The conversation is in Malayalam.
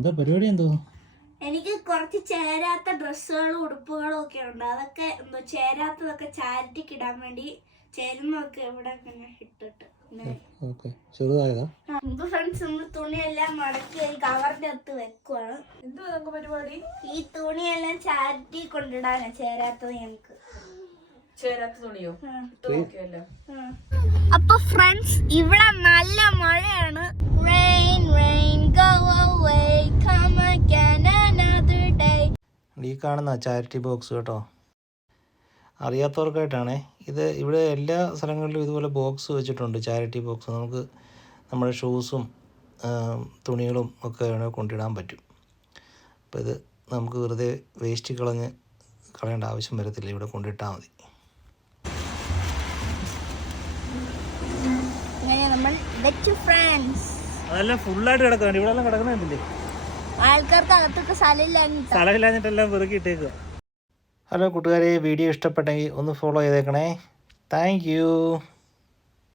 എന്താ പരിപാടി? എന്തോ എനിക്ക് കുറച്ച് ചേരാത്ത ഡ്രസ്സുകളും ഉടുപ്പുകളും ഒക്കെ ഉണ്ട്. അതൊക്കെ ചേരാത്തതൊക്കെ ചാരിറ്റിക്ക് ഇടാൻ വേണ്ടി ചേരുന്നതൊക്കെ ഇവിടെ ഇട്ടിട്ട് ചെറുതായതാ. ഫ്രണ്ട്സ് നമ്മൾ തുണിയെല്ലാം മടക്കി കവറിന്റെ അകത്ത് വെക്കുവാണ്. എന്തോ പരിപാടി? ഈ തുണിയെല്ലാം ചാരിറ്റി കൊണ്ടിടാനാ ചേരാത്തത് ഞങ്ങക്ക്. ചേരാത്ത തുണിയോ? അപ്പൊ ഫ്രണ്ട്സ് ഇവിടെ നല്ല മഴയാണ്. Rain, rain, go away, come again another day. ഈ കാണുന്ന ചാരിറ്റി ബോക്സ് കേട്ടോ, അറിയാത്തവർക്കായിട്ടാണേ. ഇത് ഇവിടെ എല്ലാ സ്ഥലങ്ങളിലും ഇതുപോലെ ബോക്സ് വെച്ചിട്ടുണ്ട്, ചാരിറ്റി ബോക്സ്. നമുക്ക് നമ്മുടെ ഷൂസും തുണികളും ഒക്കെ വേണമെങ്കിൽ കൊണ്ടിടാൻ പറ്റും. അപ്പോൾ ഇത് നമുക്ക് വെറുതെ വേസ്റ്റ് കളയേണ്ട ആവശ്യം വരത്തില്ല, ഇവിടെ കൊണ്ടിട്ടാൽ മതി. അതെല്ലാം ഫുള്ളായിട്ട് കിടക്കുന്നുണ്ട്, ഇവിടെ എല്ലാം കിടക്കുന്നില്ലേ. ആൾക്കാർക്ക് അകത്തൊക്കെ സ്ഥലമില്ലാഞ്ഞിട്ടെല്ലാം വെറുക്കി ഇട്ടേക്കുക. ഹലോ കൂട്ടുകാരെ, വീഡിയോ ഇഷ്ടപ്പെട്ടെങ്കിൽ ഒന്ന് ഫോളോ ചെയ്തേക്കണേ. Thank you.